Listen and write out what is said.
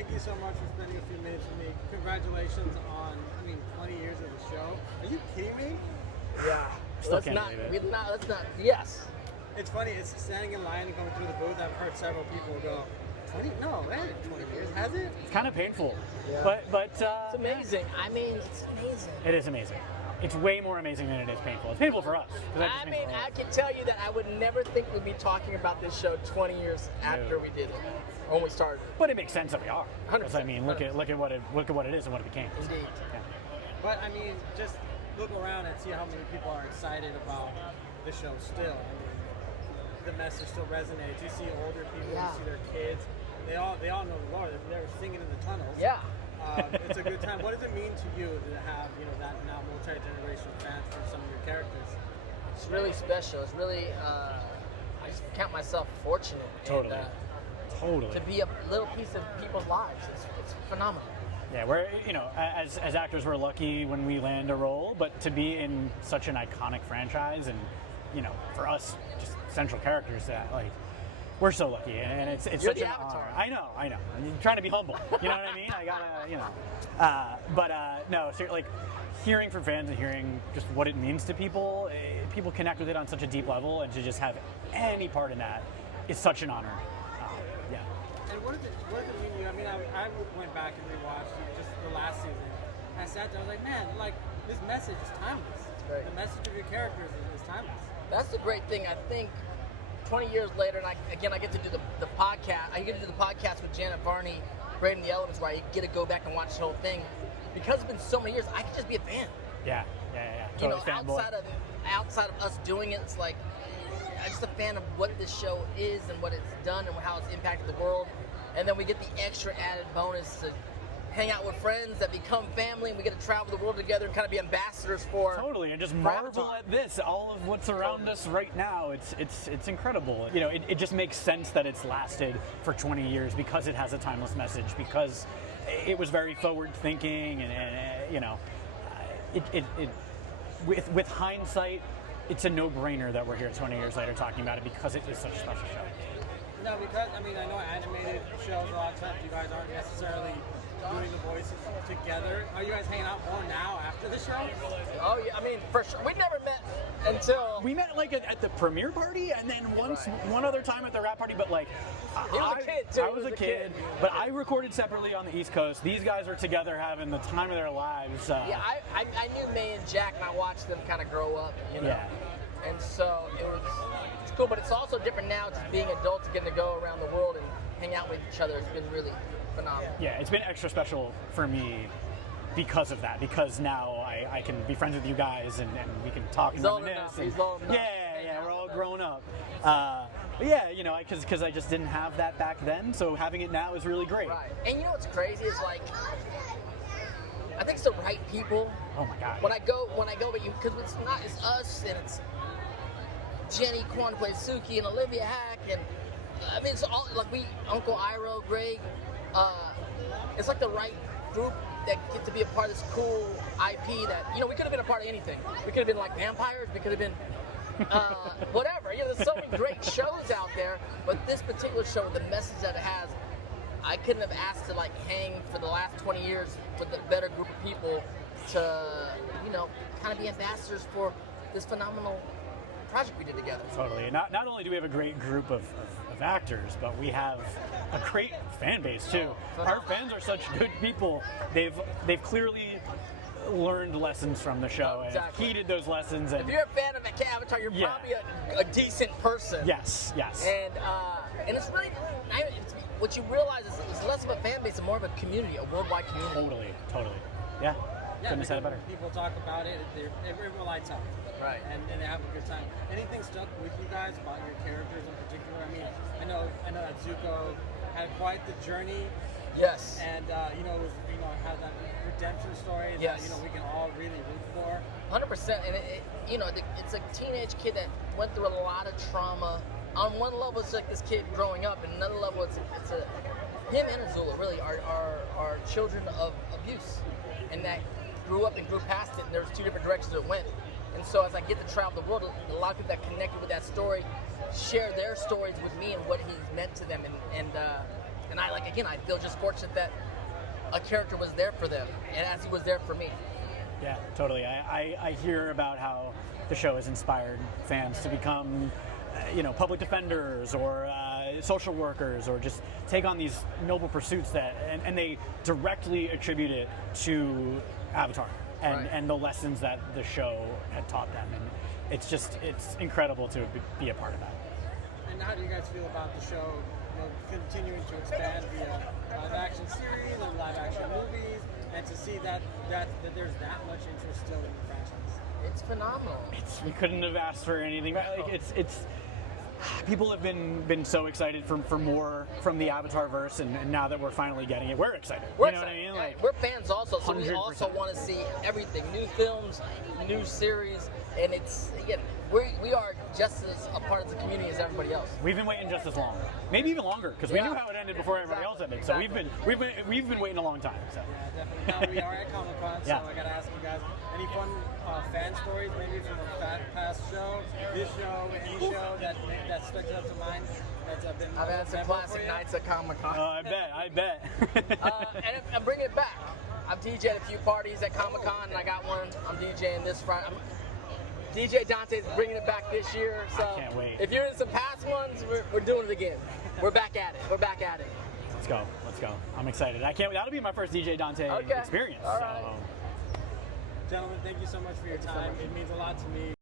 thank you so much for spending a few minutes with me. Congratulations on, 20 years of the show. Are you kidding me? Yeah. Still can't believe it. Let's not. Yes. It's funny, it's standing in line and going through the booth. I've heard several people go, 20? No, it hasn't 20 years, has it? It's kind of painful. Yeah. But It's amazing. It's amazing. It is amazing. It's way more amazing than it is painful. It's painful for us. I can tell you that I would never think we'd be talking about this show 20 years after we did it, when we started. But it makes sense that we are. 100%. I mean, look at what it is and what it became. Indeed. Yeah. But just look around and see how many people are excited about the show still. The message still resonates. You see older people, you see their kids. They all know the Lord. They're singing in the tunnels. Yeah. It's a good time. What does it mean to you to have that now multi-generational fans for some of your characters? It's really special. It's really I just count myself fortunate. Totally. And, to be a little piece of people's lives. It's phenomenal. Yeah, we're as actors we're lucky when we land a role, but to be in such an iconic franchise and for us just central characters that we're so lucky, and it's You're such the an avatar. honor. I know. I'm trying to be humble. You know what I mean? I gotta, no, seriously, hearing from fans and hearing just what it means to people, people connect with it on such a deep level, and to just have any part in that is such an honor. Yeah. And what does it mean to you? I went back and rewatched just the last season. And I sat there, I was like, man, this message is timeless. Right. The message of your characters is timeless. That's the great thing. I think 20 years later, and I get to do the podcast. I get to do the podcast with Janet Varney, Braden the Elements, where I get to go back and watch the whole thing. Because it's been so many years, I can just be a fan. Yeah. Totally fanboy. outside of us doing it, it's like I'm just a fan of what this show is and what it's done and how it's impacted the world. And then we get the extra added bonus to hang out with friends that become family, and we get to travel the world together and kind of be ambassadors for. Totally, and just marvel at this, all of what's around us right now. It's incredible. It just makes sense that it's lasted for 20 years because it has a timeless message, because it was very forward thinking, and with hindsight, it's a no-brainer that we're here 20 years later talking about it because it is such a special show. No, because I know animated shows a lot of times you guys aren't necessarily doing the voices together. Are you guys hanging out more now after the show? Oh yeah, for sure. We never met until we met at the premiere party, and then one other time at the rap party. But he was a kid too. I was a kid, but I recorded separately on the East Coast. These guys were together having the time of their lives. Yeah, I knew May and Jack, and I watched them kind of grow up. Yeah. And so it's cool, but it's also different now, just being adults, getting to go around the world and hang out with each other. It's been really phenomenal. Yeah, it's been extra special for me because of that, because now I can be friends with you guys and we can talk and reminisce. He's old enough. Yeah, we're all grown up. But yeah, because I just didn't have that back then, so having it now is really great. Right. And what's crazy is I think it's the right people. Oh my God. When I go, but because it's us and it's Jenny Kwan plays Suki and Olivia Hack, and it's all Uncle Iroh, Greg. It's like the right group that get to be a part of this cool IP that we could have been a part of anything. We could have been like vampires. We could have been whatever. There's so many great shows out there, but this particular show, the message that it has, I couldn't have asked to hang for the last 20 years with a better group of people to kind of be ambassadors for this phenomenal project we did together. Totally. Not only do we have a great group of actors, but we have a great fan base too. Our fans are such good people. They've clearly learned lessons from the show and heeded those lessons. And if you're a fan of Avatar, you're probably a decent person. Yes. And it's really what you realize is it's less of a fan base and more of a community, a worldwide community. Totally. Yeah. Couldn't have said it better. People talk about it, everyone lights up. Right. And they have a good time. Anything stuck with you guys about your characters in particular? I know that Zuko had quite the journey. Yes. And had that redemption story that we can all really root for. 100%. And it's a teenage kid that went through a lot of trauma. On one level, it's like this kid growing up, and another level, it's him and Azula really are children of abuse, and that grew up and grew past it. And there's two different directions it went. And so as I get to travel the world, a lot of people that connected with that story share their stories with me and what he's meant to them. And And I feel just fortunate that a character was there for them, and as he was there for me. Yeah, totally. I hear about how the show has inspired fans to become, public defenders or social workers, or just take on these noble pursuits and they directly attribute it to Avatar and the lessons that the show had taught them. And it's incredible to be a part of that. And how do you guys feel about the show continuing to expand via live action series and live action movies, and to see that there's that much interest still in the franchise? It's phenomenal. We couldn't have asked for anything. It's people have been so excited for more from the Avatar verse, and now that we're finally getting it, we're excited. We're you know excited. what I mean? We're fans also, so we 100%. also want to see everything, new films, new series, and we are just as a part of the community as everybody else. We've been waiting just as long, maybe even longer, because we knew how it ended before everybody else ended. So we've been waiting a long time. So. Yeah, definitely. Now we are at Comic-Con, so I gotta ask you guys, any fun fan stories, maybe from a past show, this show, any show that sticks up to mind? I've had some classic nights at Comic-Con. Oh, I bet. And I'm bringing it back. I've DJ'd a few parties at Comic-Con, and I got one. I'm DJing this Friday. DJ Dante's bringing it back this year. So I can't wait. If you're in some past ones, we're doing it again. We're back at it. Let's go. I'm excited. I can't wait. That'll be my first DJ Dante experience. All right. Gentlemen, thank you so much for your time. It means a lot to me.